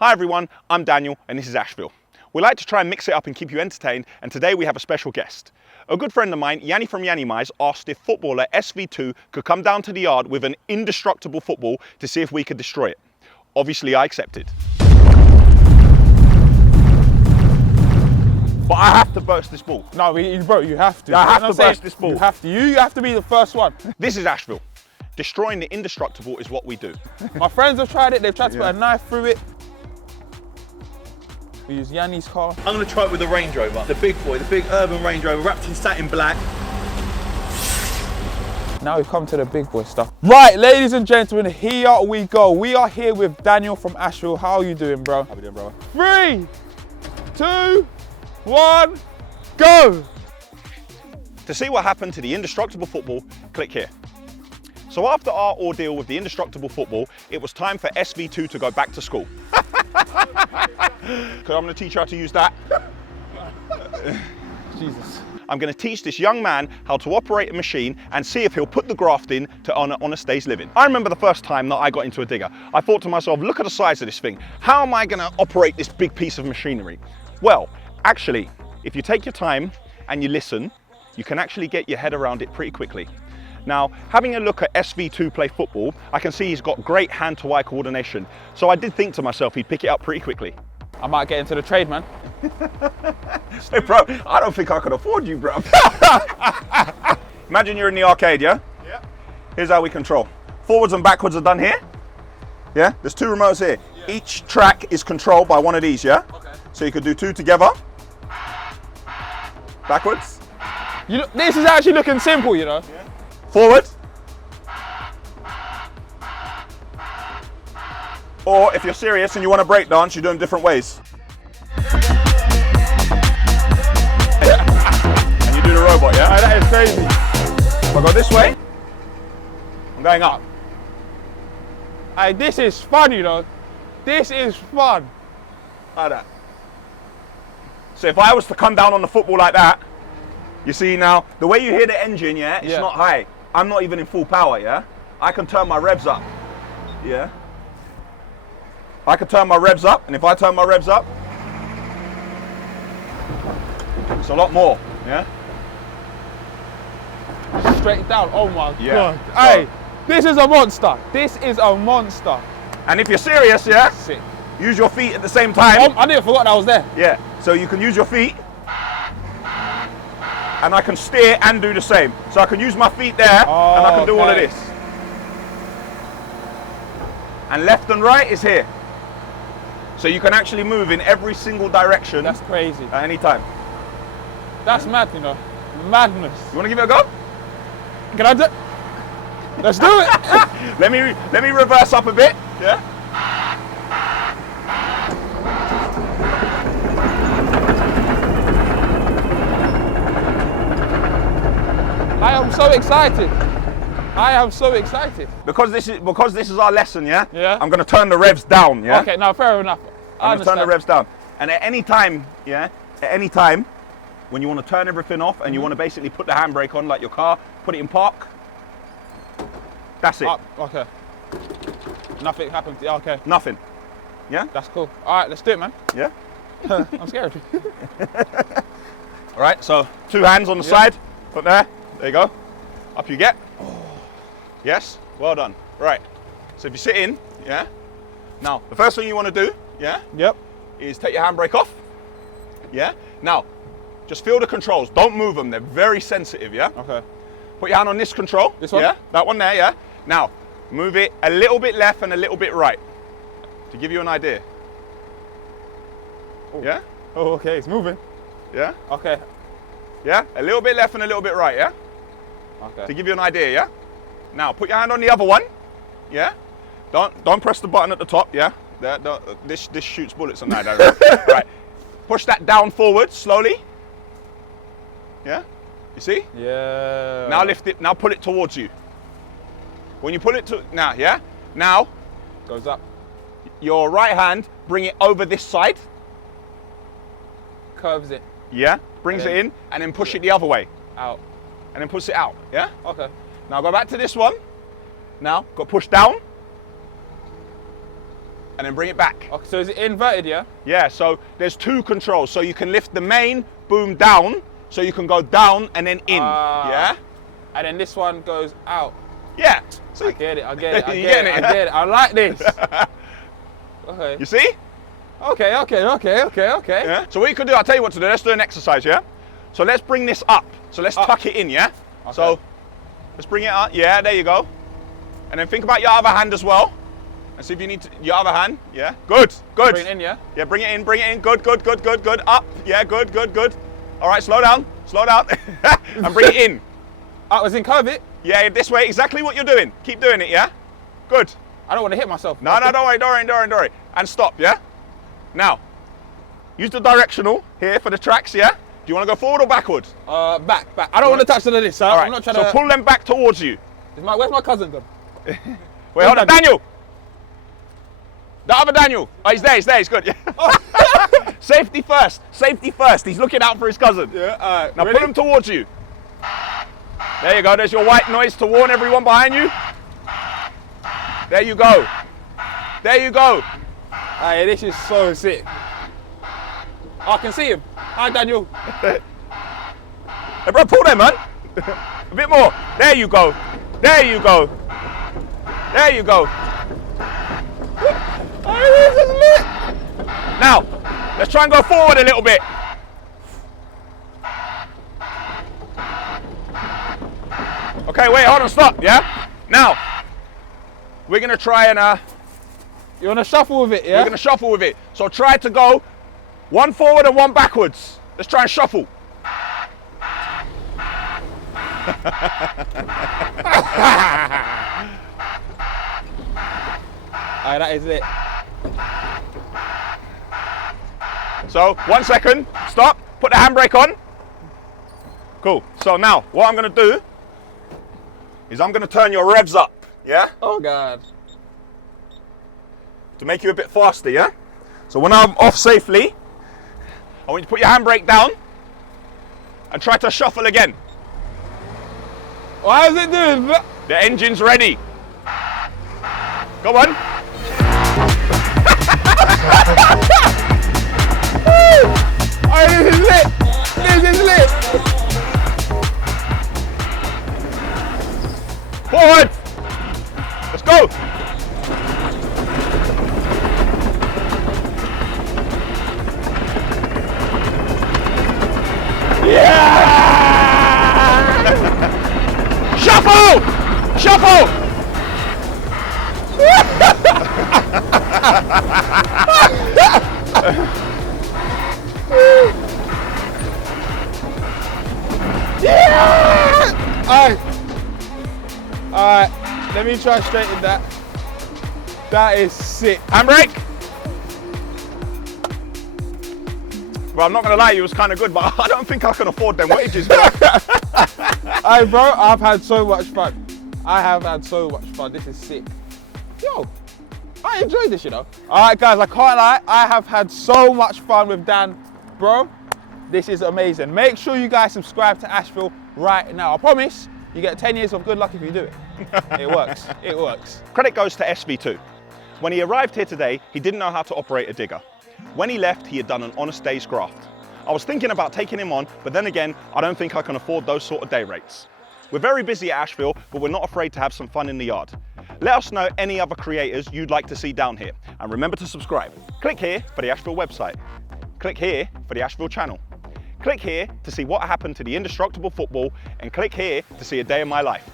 Hi everyone, I'm Daniel and this is Ashville. We like to try and mix it up and keep you entertained, and today we have a special guest. A good friend of mine, Yanni from Yanni Mize, asked if footballer SV2 could come down to the yard with an indestructible football to see if we could destroy it. Obviously I accepted. But I have to burst this ball. No, bro, you have to. I have to burst this ball. You have to. You have to be the first one. This is Ashville. Destroying the indestructible is what we do. My friends have tried it. They've tried to put a knife through it. We use Yanni's car. I'm going to try it with the Range Rover. The big boy, the big urban Range Rover, wrapped in satin black. Now we've come to the big boy stuff. Right, ladies and gentlemen, here we go. We are here with Daniel from Ashville. How are you doing, bro? How we doing, brother? 3, 2, 1, go! To see what happened to the indestructible football, click here. So after our ordeal with the indestructible football, it was time for SV2 to go back to school. Because I'm going to teach you how to use that. Jesus. I'm going to teach this young man how to operate a machine and see if he'll put the graft in to earn an honest day's living. I remember the first time that I got into a digger. I thought to myself, look at the size of this thing. How am I going to operate this big piece of machinery? Well, actually, if you take your time and you listen, you can actually get your head around it pretty quickly. Now, having a look at SV2 play football, I can see he's got great hand-to-eye coordination. So I did think to myself he'd pick it up pretty quickly. I might get into the trade, man. Hey, bro, I don't think I could afford you, bro. Imagine you're in the arcade, yeah? Yeah. Here's how we control. Forwards and backwards are done here. Yeah? There's two remotes here. Yeah. Each track is controlled by one of these, yeah? Okay. So you could do two together. Backwards. This is actually looking simple, you know? Yeah. Forward. Or if you're serious and you want to break dance, you do them different ways. And you do the robot, yeah? Oh, that is crazy. If I go this way, I'm going up. Hey, this is fun, you know? This is fun. Like that. So if I was to come down on the football like that, you see now, the way you hear the engine, yeah, it's not high. I'm not even in full power, yeah? I can turn my revs up, yeah? I can turn my revs up, and if I turn my revs up, it's a lot more, yeah? Straight down, oh my God. So, Hey, this is a monster. This is a monster. and if you're serious, yeah? Sick. Use your feet at the same time. I didn't forget that I was there. Yeah, so you can use your feet, and I can steer and do the same. So I can use my feet there, and I can do all of this. And left and right is here. So you can actually move in every single direction. That's crazy. At any time. That's mad, you know? Madness. You want to give it a go? Can I do it? Let's do it. Let me reverse up a bit. Yeah. I am so excited. I am so excited. Because this is our lesson, yeah? Yeah. I'm gonna turn the revs down, yeah? Okay, now fair enough. I'm gonna turn the revs down. And at any time, yeah? At any time, when you want to turn everything off and you want to basically put the handbrake on like your car, put it in park. That's it. Okay. Nothing happened. Yeah, okay. Nothing. Yeah? That's cool. All right, let's do it, man. Yeah? I'm scared. All right, so 2 hands on the side, put there you go. Up you get. Yes, well done. Right, so if you sit in, yeah? Now, the first thing you want to do, yeah? Yep. Is take your handbrake off, yeah? Now, just feel the controls, don't move them, they're very sensitive, yeah? Okay. Put your hand on this control. This one? Yeah, that one there, yeah? Now, move it a little bit left and a little bit right, to give you an idea. Oh. Yeah? Oh, okay, it's moving. Yeah? Okay. Yeah? A little bit left and a little bit right, yeah? Okay. To give you an idea, yeah? Now, put your hand on the other one, yeah? Don't press the button at the top, yeah? This shoots bullets on that. Right. Push that down forward, slowly. Yeah? You see? Yeah. Now lift it, now pull it towards you. When you pull it to, now, yeah? Now, goes up. Your right hand, bring it over this side. Curves it. Yeah? Brings it in, and then push it the other way. Out. And then push it out, yeah? Okay. Now go back to this one. Now, got push down. and then bring it back. Okay, so is it inverted, yeah? Yeah, so there's two controls. So you can lift the main boom down, so you can go down and then in, yeah? And then this one goes out. Yeah. So I get it, I get it, I You get getting it, it? I get it. I like this. Okay. You see? Okay. Yeah. So what you could do, I'll tell you what to do. Let's do an exercise, yeah? So let's bring this up. So let's tuck it in, yeah? Okay. So let's bring it up. Yeah, there you go. And then think about your other hand as well. And see if you need your other hand. Yeah. Good. Bring it in, yeah? Yeah, bring it in, bring it in. Good. Up. Yeah, good. All right, slow down. And bring it in. As in curve it? Yeah, this way, exactly what you're doing. Keep doing it, yeah? Good. I don't want to hit myself. No, don't worry. And stop, yeah? Now, use the directional here for the tracks, yeah? Do you want to go forward or backward? Back. I don't want to touch none of this, sir. All right, I'm not trying so to... pull them back towards you. Where's my cousin gone? Wait, hold on, Daniel! The other Daniel. Oh, he's there, he's good. Yeah. Safety first. He's looking out for his cousin. Yeah, Now pull him towards you. There you go, there's your white noise to warn everyone behind you. There you go. Hey, this is so sick. I can see him. Hi, Daniel. Hey, bro, pull them, man. A bit more. There you go. Now, let's try and go forward a little bit. Okay, wait, hold on, stop, yeah? Now, we're gonna try and You want to shuffle with it, yeah? we're gonna shuffle with it. So try to go one forward and one backwards. Let's try and shuffle. Alright, that is it. So 1 second, stop, put the handbrake on. Cool, so now what I'm gonna do is I'm gonna turn your revs up, yeah? Oh, God. To make you a bit faster, yeah? So when I'm off safely, I want you to put your handbrake down and try to shuffle again. Why is it doing that? The engine's ready. Go on. Oh, this is lit. Forward. Let's go. Yeah! Shuffle! Alright, let me try straighten that. That is sick. Handbrake. Well, I'm not gonna lie, it was kind of good, but I don't think I can afford them wages, bro. Hey, bro, I've had so much fun. This is sick. Yo, I enjoyed this, you know. Alright, guys, I can't lie. I have had so much fun with Dan. Bro, this is amazing. Make sure you guys subscribe to Ashville right now. I promise you get 10 years of good luck if you do it. It works. Credit goes to SV2. When he arrived here today, he didn't know how to operate a digger. When he left, he had done an honest day's graft. I was thinking about taking him on, but then again, I don't think I can afford those sort of day rates. We're very busy at Ashville, but we're not afraid to have some fun in the yard. Let us know any other creators you'd like to see down here. And remember to subscribe. Click here for the Ashville website. Click here for the Ashville channel. Click here to see what happened to the indestructible football, and click here to see a day in my life.